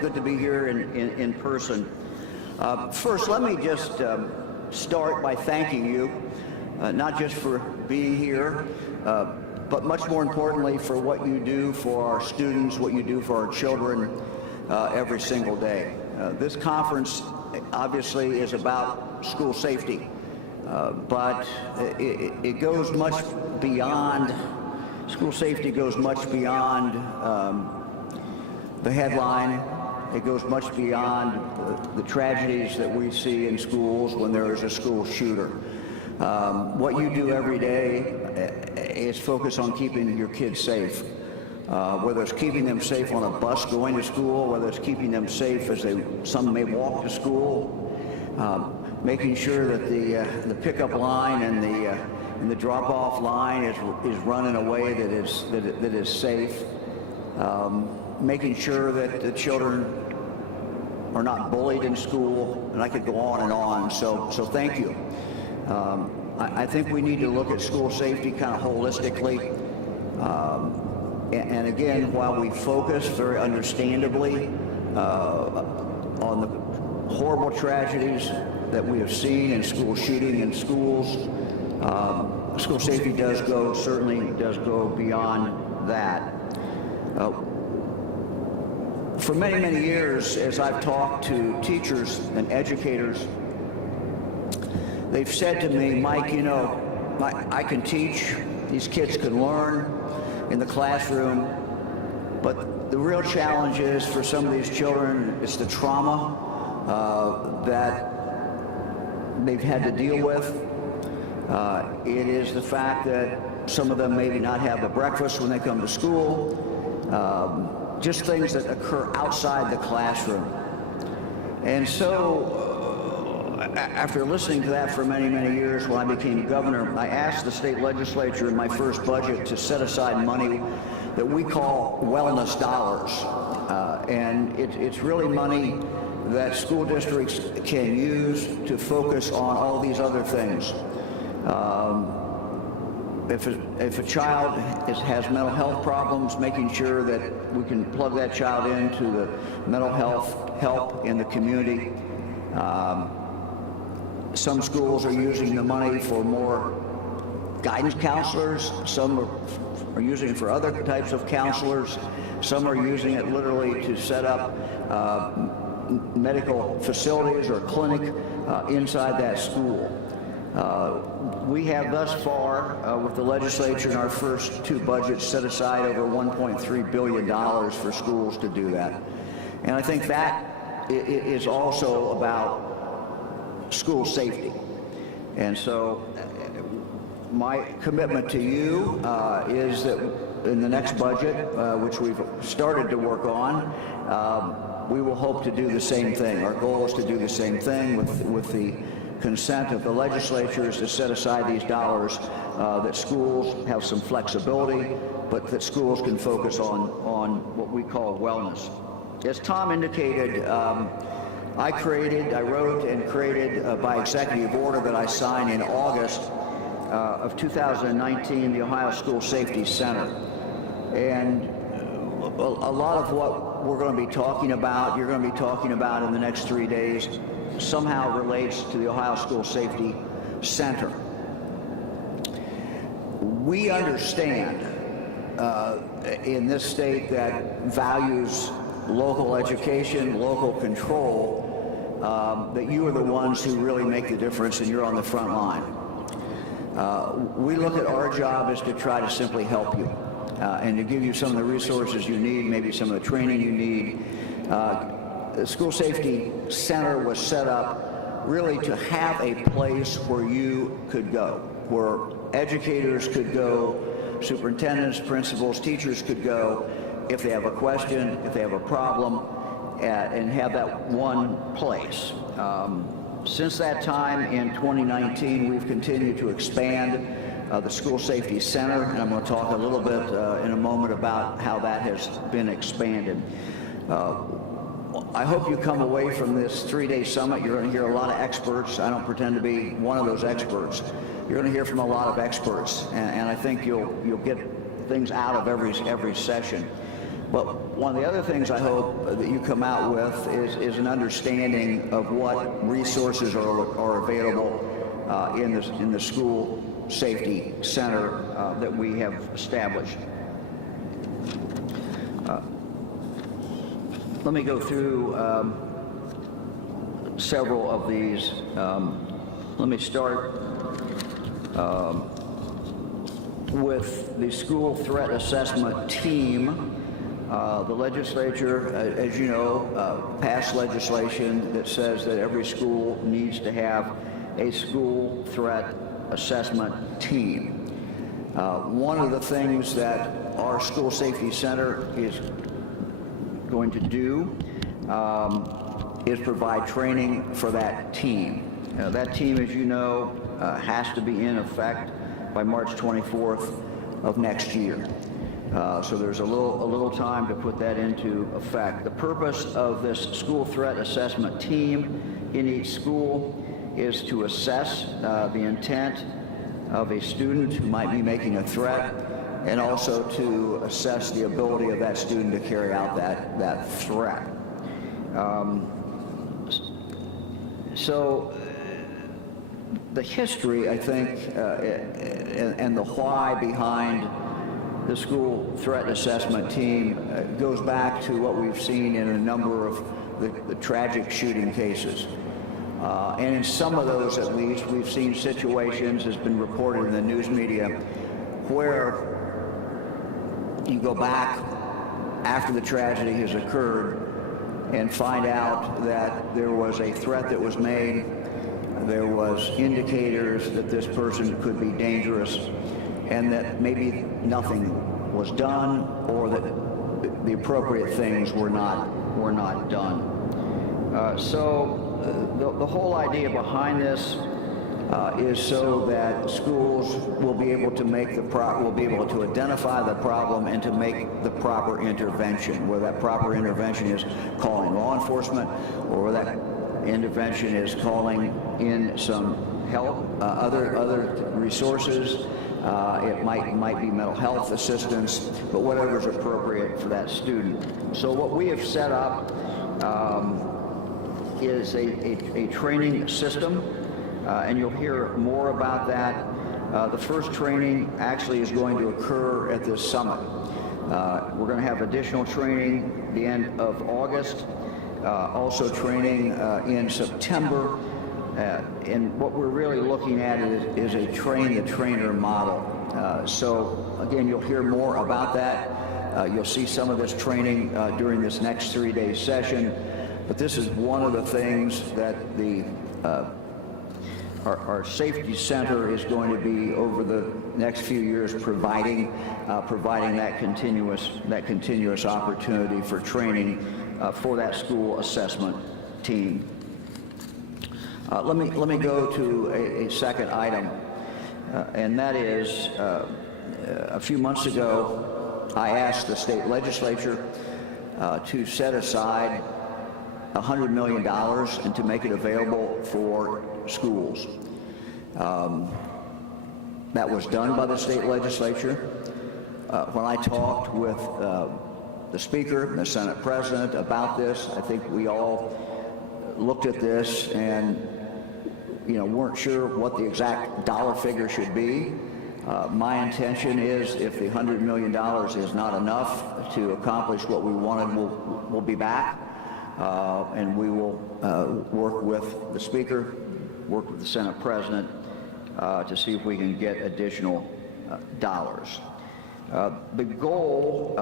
Good to be here in person. First, let me just start by thanking you, not just for being here, but much more importantly for what you do for our students, what you do for our children every single day. This conference obviously is about school safety, but it goes much beyond, school safety goes much beyond the headline. It goes much beyond the tragedies that we see in schools when there is a school shooter. What you do every day is focus on keeping your kids safe, whether it's keeping them safe on a bus going to school, whether it's keeping them safe as some may walk to school, making sure that the pickup line and the drop-off line is run in a way that is safe. Making sure that the children are not bullied in school, and I could go on and on. So thank you. I think we need to look at school safety kind of holistically. And again, while we focus very understandably on the horrible tragedies that we have seen in school shooting in schools, school safety certainly does go beyond that. For many, many years, as I've talked to teachers and educators, they've said to me, Mike, you know, I can teach, these kids can learn in the classroom, but the real challenge is for some of these children, it's the trauma that they've had to deal with. It is the fact that some of them maybe not have a breakfast when they come to school. Just things that occur outside the classroom. And so, after listening to that for many, many years when I became governor, I asked the state legislature in my first budget to set aside money that we call wellness dollars. And it's really money that school districts can use to focus on all these other things. If a child has mental health problems, making sure that we can plug that child into the mental health help in the community. Some schools are using the money for more guidance counselors. Some are using it for other types of counselors. Some are using it literally to set up medical facilities or clinic inside that school. We have thus far, with the legislature in our first two budgets, set aside over $1.3 billion for schools to do that. And I think that is also about school safety. And so my commitment to you is that in the next budget, which we've started to work on, we will hope to do the same thing. Our goal is to do the same thing with the consent of the legislature is to set aside these dollars that schools have some flexibility, but that schools can focus on what we call wellness. As Tom indicated, I wrote and created by executive order that I signed in August of 2019, the Ohio School Safety Center. And a lot of what we're going to be talking about, you're going to be talking about in the next 3 days, somehow relates to the Ohio School Safety Center. We understand in this state that values local education, local control, that you are the ones who really make the difference and you're on the front line. We look at our job as to try to simply help you and to give you some of the resources you need, maybe some of the training you need. The School Safety Center was set up really to have a place where you could go, where educators could go, superintendents, principals, teachers could go if they have a question, if they have a problem, and have that one place. Since that time in 2019, we've continued to expand the School Safety Center, and I'm going to talk a little bit in a moment about how that has been expanded. I hope you come away from this 3-day summit. You're going to hear a lot of experts. I don't pretend to be one of those experts. You're going to hear from a lot of experts, and I think you'll get things out of every session. But one of the other things I hope that you come out with is an understanding of what resources are available in the school safety center that we have established. Let me go through several of these. Let me start with the school threat assessment team. The legislature, as you know, passed legislation that says that every school needs to have a school threat assessment team. One of the things that our school safety center is going to do is provide training for that team. That team, as you know, has to be in effect by March 24th of next year. So there's a little time to put that into effect. The purpose of this school threat assessment team in each school is to assess the intent of a student who might be making a threat, and also to assess the ability of that student to carry out that threat. So the history, I think, and the why behind the school threat assessment team goes back to what we've seen in a number of the tragic shooting cases. And in some of those, at least, we've seen situations, as been reported in the news media, where you go back after the tragedy has occurred and find out that there was a threat that was made, there was indicators that this person could be dangerous, and that maybe nothing was done, or that the appropriate things were not done. So the whole idea behind this is so that schools will be able to identify the problem and to make the proper intervention. Where that proper intervention is calling law enforcement, or that intervention is calling in some help, other resources. It might be mental health assistance, but whatever is appropriate for that student. So what we have set up is a training system, and you'll hear more about that. The first training actually is going to occur at this summit. We're going to have additional training at the end of August, also training in September. And what we're really looking at is a train-the-trainer model. So again, you'll hear more about that. You'll see some of this training during this next 3-day session. But this is one of the things that our safety center is going to be, over the next few years, providing that continuous opportunity for training for that school assessment team. Let me go to a second item, and that is a few months ago I asked the state legislature to set aside $100 million and to make it available for schools. That was done by the state legislature. When I talked with the Speaker and the Senate President about this, I think we all looked at this and weren't sure what the exact dollar figure should be. My intention is, if the $100 million is not enough to accomplish what we wanted, we'll be back, and we will work with the Speaker, work with the Senate President to see if we can get additional dollars. The goal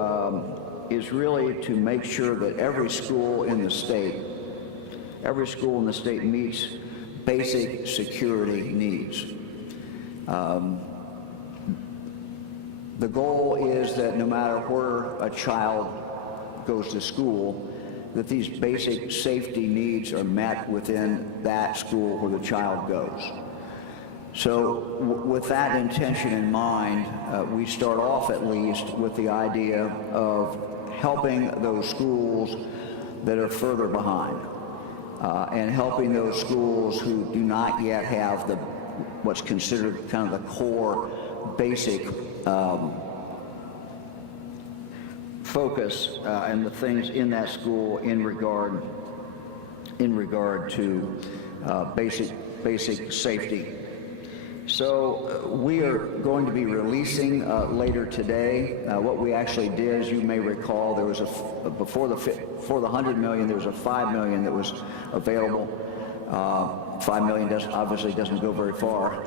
is really to make sure that every school in the state meets basic security needs. The goal is that no matter where a child goes to school, that these basic safety needs are met within that school where the child goes. So with that intention in mind, we start off at least with the idea of helping those schools that are further behind, and helping those schools who do not yet have what's considered kind of the core basic focus and the things in that school in regard to basic safety. So we are going to be releasing later today. What we actually did, as you may recall, there was before the $100 million, there was a $5 million that was available. $5 million obviously doesn't go very far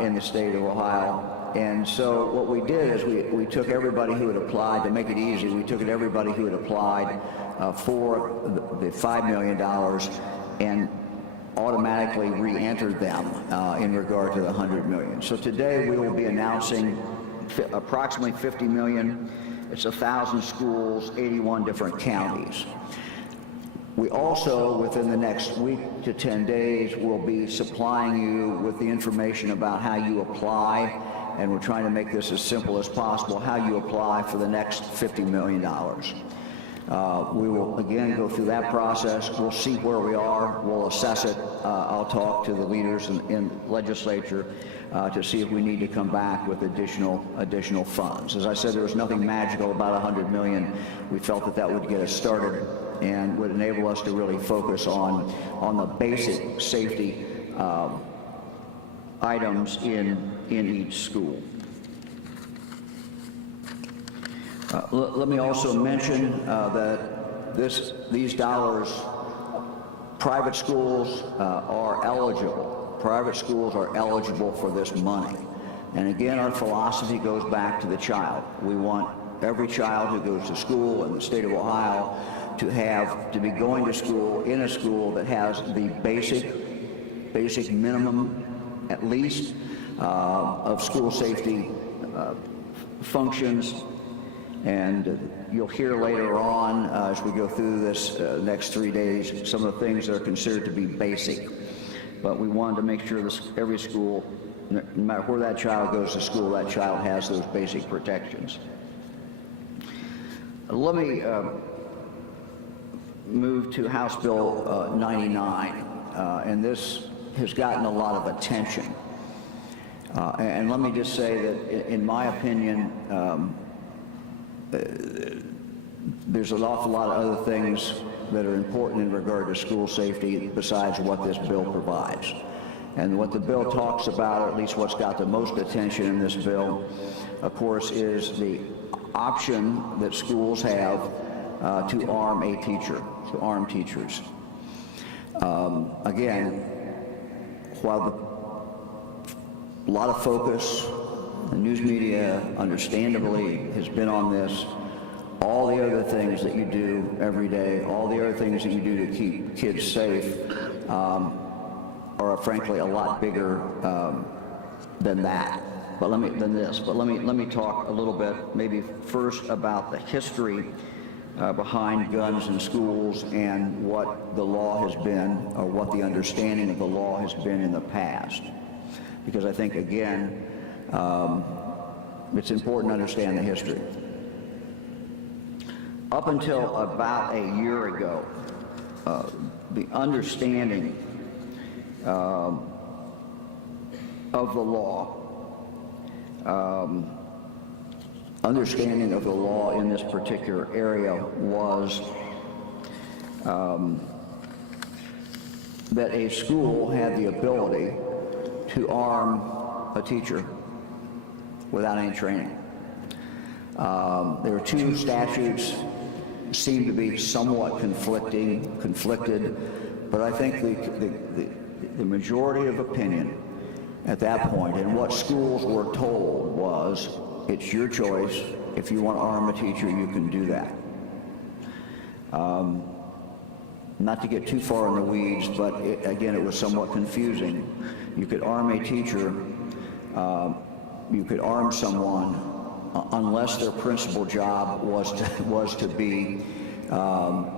in the state of Ohio. And so what we did is we took everybody who had applied, to make it easy, we took everybody who had applied for the $5 million and automatically re-entered them in regard to the $100 million. So today we will be announcing approximately $50 million. It's 1,000 schools, 81 different counties. We also, within the next week to 10 days, will be supplying you with the information about how you apply, and we're trying to make this as simple as possible, how you apply for the next $50 million. We will again go through that process. We'll see where we are. We'll assess it. I'll talk to the leaders in legislature to see if we need to come back with additional funds. As I said, there was nothing magical about $100 million. We felt that that would get us started and would enable us to really focus on the basic safety items in each school. Let me also mention that these dollars, private schools are eligible. Private schools are eligible for this money. And again, our philosophy goes back to the child. We want every child who goes to school in the state of Ohio to be going to school in a school that has the basic minimum, at least, of school safety functions. And you'll hear later on, as we go through this next 3 days, some of the things that are considered to be basic. But we wanted to make sure that every school, no matter where that child goes to school, that child has those basic protections. Let me move to House Bill 99, and this has gotten a lot of attention. And let me just say that, in my opinion, there's an awful lot of other things that are important in regard to school safety besides what this bill provides. And what the bill talks about, or at least what's got the most attention in this bill, of course, is the option that schools have to arm a teacher, to arm teachers. Again, while a lot of focus, the news media understandably has been on this, all the other things that you do every day, all the other things that you do to keep kids safe are frankly a lot bigger than that. But let me talk a little bit, maybe first about the history behind guns in schools and what the law has been, or what the understanding of the law has been in the past. Because I think, again, it's important to understand the history. Up until about a year ago, the understanding of the law, in this particular area was that a school had the ability to arm a teacher without any training. There were two statutes, seemed to be somewhat conflicted, but I think the majority of opinion at that point, and what schools were told, was it's your choice. If you want to arm a teacher, you can do that. Not to get too far in the weeds, but again, it was somewhat confusing. You could arm a teacher, you could arm someone unless their principal job was to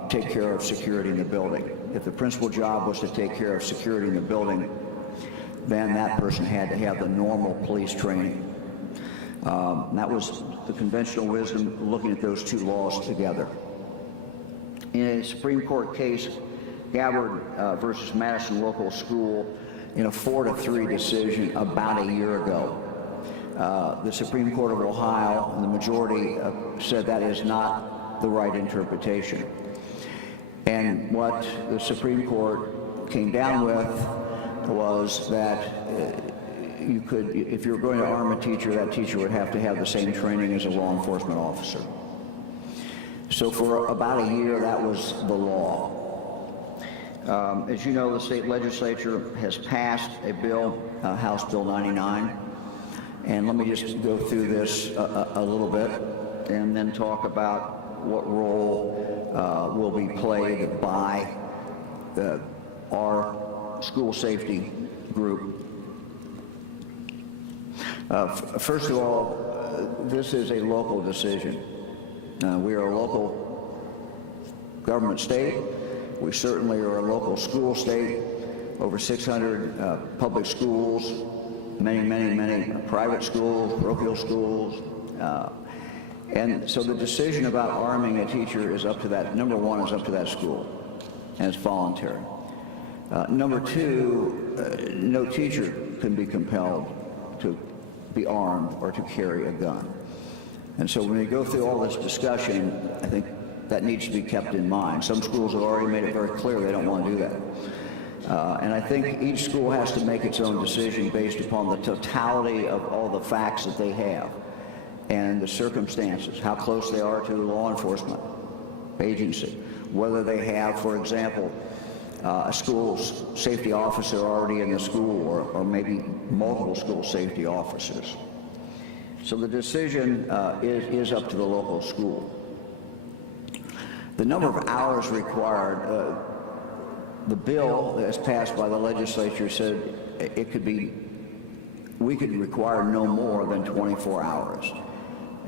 take care of security in the building. If the principal job was to take care of security in the building, then that person had to have the normal police training. That was the conventional wisdom, looking at those two laws together. In a Supreme Court case, Gabbard versus Madison Local School, in a 4-3 decision about a year ago, the Supreme Court of Ohio, and the majority said that is not the right interpretation. And what the Supreme Court came down with was that you could, if you're going to arm a teacher, that teacher would have to have the same training as a law enforcement officer. So for about a year, that was the law. As you know, the state legislature has passed a bill, House Bill 99, and let me just go through this a little bit and then talk about what role will be played by our school safety group. First of all, this is a local decision. We are a local government state. We certainly are a local school state. Over 600 public schools, many private schools, parochial schools. And so the decision about arming a teacher is up to that. Number one is up to that school, and it's voluntary. Number two, no teacher can be compelled to be armed or to carry a gun. And so when we go through all this discussion, I think that needs to be kept in mind. Some schools have already made it very clear they don't want to do that. And I think each school has to make its own decision based upon the totality of all the facts that they have and the circumstances, how close they are to the law enforcement agency, whether they have, for example, a school safety officer already in the school, or maybe multiple school safety officers. So the decision is up to the local school. The number of hours required, the bill that's passed by the legislature said it could be, we could require no more than 24 hours.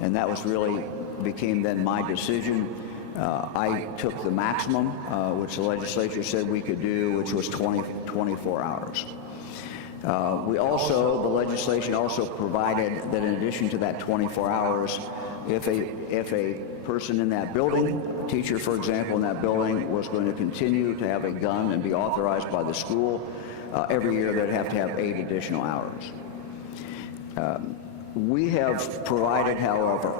And that was really, became then my decision. I took the maximum, which the legislature said we could do, which was 24 hours. We also, the legislation also provided that in addition to that 24 hours, if a person in that building, a teacher, for example, in that building was going to continue to have a gun and be authorized by the school, every year they'd have to have 8 additional hours. We have provided, however,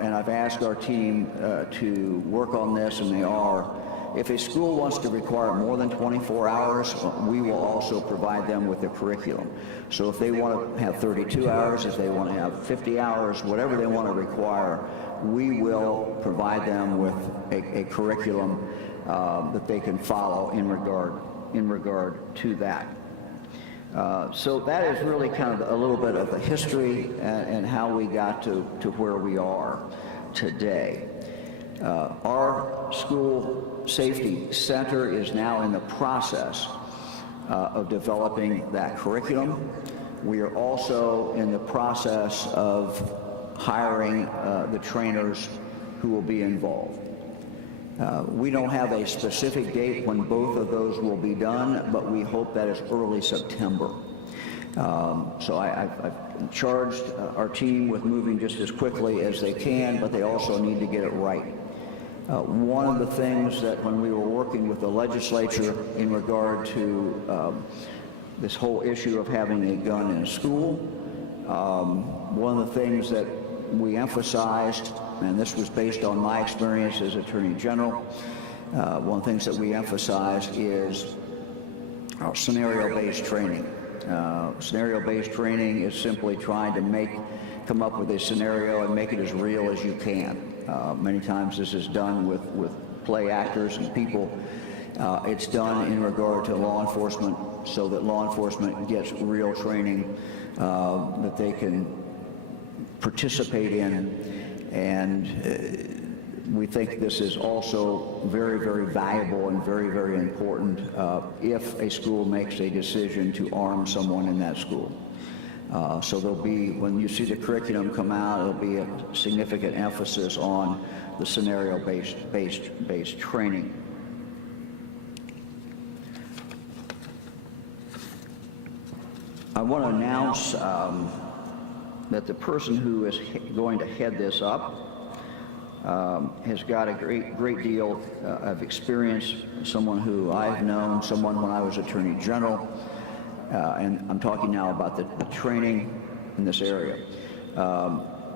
and I've asked our team to work on this, and they are, if a school wants to require more than 24 hours, we will also provide them with the curriculum. So if they want to have 32 hours, if they want to have 50 hours, whatever they want to require, we will provide them with a curriculum that they can follow in regard to that. So that is really kind of a little bit of the history and how we got to where we are today. Our school safety center is now in the process of developing that curriculum. We are also in the process of hiring the trainers who will be involved. We don't have a specific date when both of those will be done, but we hope that is early September. So I've charged our team with moving just as quickly as they can, but they also need to get it right. One of the things that when we were working with the legislature in regard to this whole issue of having a gun in a school, one of the things that we emphasized, and this was based on my experience as Attorney General, one of the things that we emphasized is scenario-based training. Scenario-based training is simply trying to come up with a scenario and make it as real as you can. Many times this is done with play actors and people. It's done in regard to law enforcement so that law enforcement gets real training that they can participate in, and we think this is also very, very valuable and very, very important if a school makes a decision to arm someone in that school. So there'll be, when you see the curriculum come out, there'll be a significant emphasis on the scenario-based training. I want to announce that the person who is going to head this up has got a great deal of experience, someone who I've known, someone when I was Attorney General, and I'm talking now about the training in this area.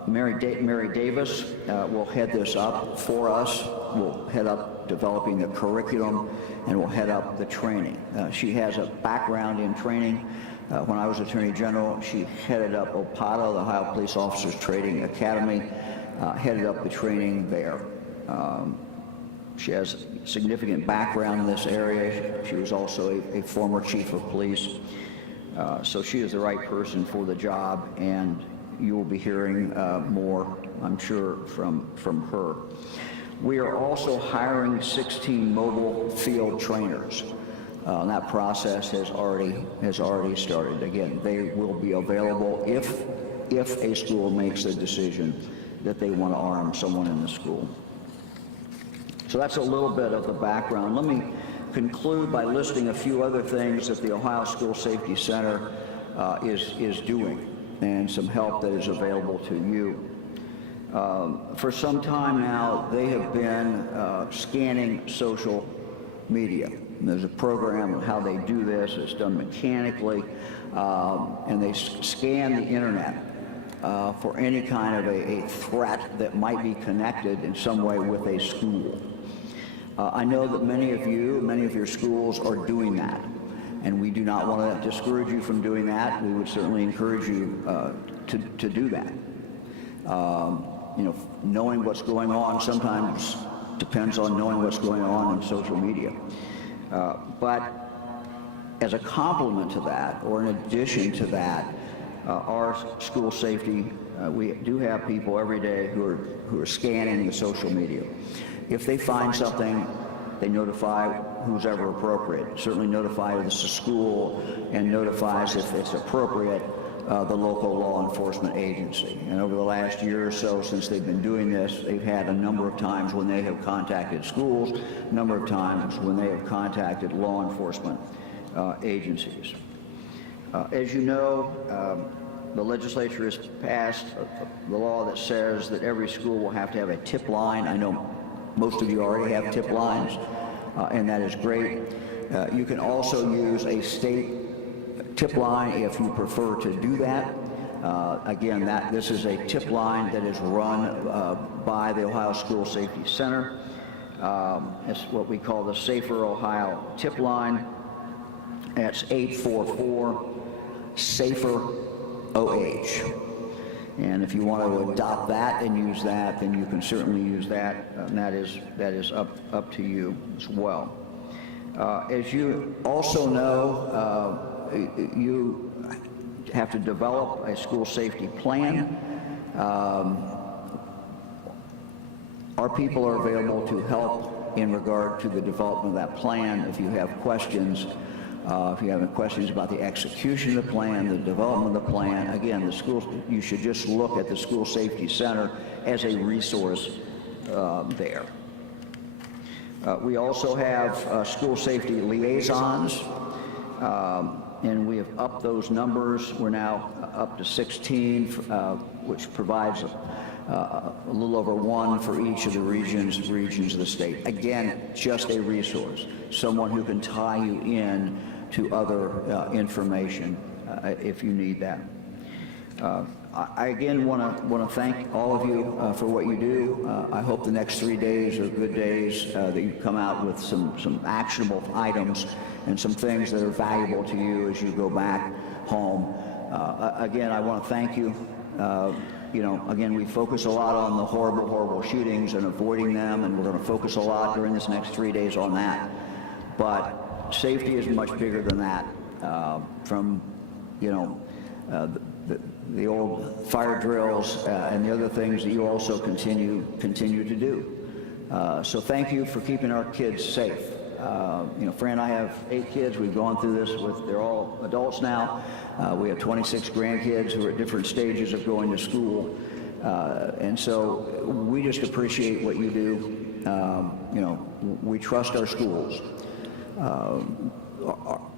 Mary Davis will head this up for us. Will head up developing the curriculum and will head up the training. She has a background in training. When I was Attorney General, she headed up OPATA, the Ohio Police Officers Training Academy, headed up the training there. She has significant background in this area. She was also a former chief of police. So she is the right person for the job, and you will be hearing more, I'm sure, from her. We are also hiring 16 mobile field trainers. That process has already started. Again, they will be available if a school makes the decision that they want to arm someone in the school. So that's a little bit of the background. Let me conclude by listing a few other things that the Ohio School Safety Center is doing, and some help that is available to you. For some time now, they have been scanning social media. And there's a program of how they do this. It's done mechanically, and they scan the internet for any kind of a threat that might be connected in some way with a school. I know that many of your schools are doing that, and we do not want to discourage you from doing that. We would certainly encourage you to do that. Knowing what's going on sometimes depends on knowing what's going on in social media. But as a complement to that, or in addition to that, our school safety, we do have people every day who are scanning the social media. If they find something, they notify who's ever appropriate. Certainly notify the school, and notifies, if it's appropriate, the local law enforcement agency. And over the last year or so, since they've been doing this, they've had a number of times when they have contacted schools, a number of times when they have contacted law enforcement agencies. As you know, the legislature has passed the law that says that every school will have to have a tip line. I know most of you already have tip lines, and that is great. You can also use a state tip line if you prefer to do that. Again, this is a tip line that is run by the Ohio School Safety Center. It's what we call the Safer Ohio tip line. That's 844-SAFER-OH. And if you want to adopt that and use that, then you can certainly use that, and that is up to you as well. As you also know, you have to develop a school safety plan. Our people are available to help in regard to the development of that plan. If you have questions, if you have any questions about the execution of the plan, the development of the plan, again, you should just look at the School Safety Center as a resource there. We also have school safety liaisons, and we have upped those numbers. We're now up to 16, which provides a little over one for each of the regions of the state. Again, just a resource, someone who can tie you in to other information if you need that. I again want to thank all of you for what you do. I hope the next 3 days are good days, that you come out with some actionable items and some things that are valuable to you as you go back home. Again, I want to thank you. Again, we focus a lot on the horrible shootings and avoiding them, and we're going to focus a lot during this next 3 days on that. But safety is much bigger than that. From the old fire drills and the other things that you also continue to do. So thank you for keeping our kids safe. Fran and I have 8 kids. We've gone through this they're all adults now. We have 26 grandkids who are at different stages of going to school. And so we just appreciate what you do. We trust our schools.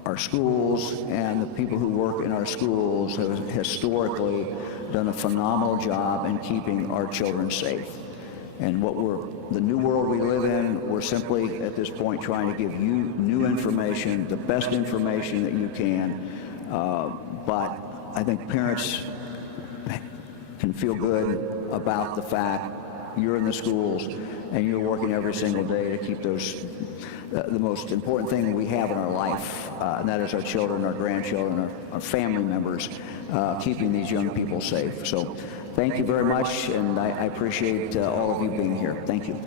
Our schools and the people who work in our schools have historically done a phenomenal job in keeping our children safe. And the new world we live in, we're simply at this point trying to give you new information, the best information that you can. But I think parents can feel good about the fact you're in the schools and you're working every single day to keep those the most important thing we have in our life, and that is our children, our grandchildren, our family members, keeping these young people safe. So thank you very much, and I appreciate all of you being here. Thank you.